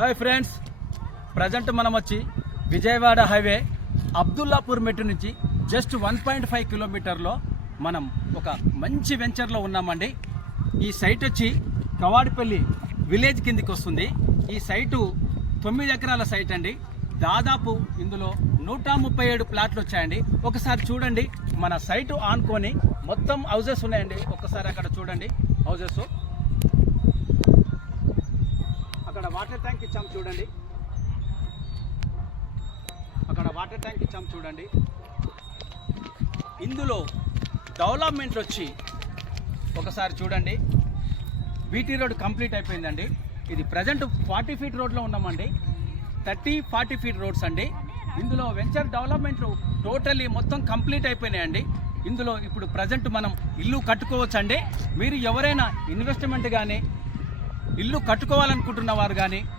Hi friends, present మనం వచ్చి Vijayawada highway Abdullapur మెట్టు నుంచి జస్ట్ 1.5 కిలోమీటర్లో మనం ఒక మంచి వెంచర్లో ఉన్నామండి. ఈ సైట్ వచ్చి కవాడిపల్లి విలేజ్ కిందికి వస్తుంది. ఈ సైటు 9 ఎకరాల సైట్ అండి. దాదాపు ఇందులో 137 ప్లాట్లు వచ్చాయండి. ఒకసారి చూడండి, మన సైటు ఆనుకొని మొత్తం హౌజెస్ ఉన్నాయండి. ఒకసారి అక్కడ చూడండి హౌజెస్. అక్కడ వాటర్ ట్యాంక్ ఇచ్చాం చూడండి, అక్కడ వాటర్ ట్యాంక్ ఇచ్చాం చూడండి. ఇందులో డెవలప్మెంట్ వచ్చి ఒకసారి చూడండి, బీటీ రోడ్ కంప్లీట్ అయిపోయిందండి. ఇది ప్రజెంట్ 40 ఫీట్ రోడ్లో ఉన్నామండి. 30-40 ఫీట్ రోడ్స్ అండి. ఇందులో వెంచర్ డెవలప్మెంట్ టోటల్లీ మొత్తం కంప్లీట్ అయిపోయినాయండి. ఇందులో ఇప్పుడు ప్రజెంట్ మనం ఇల్లు కట్టుకోవచ్చండి. మీరు ఎవరైనా ఇన్వెస్ట్మెంట్ కానీ ఇల్లు కట్టుకోవాలనుకుంటున్న వారు కానీ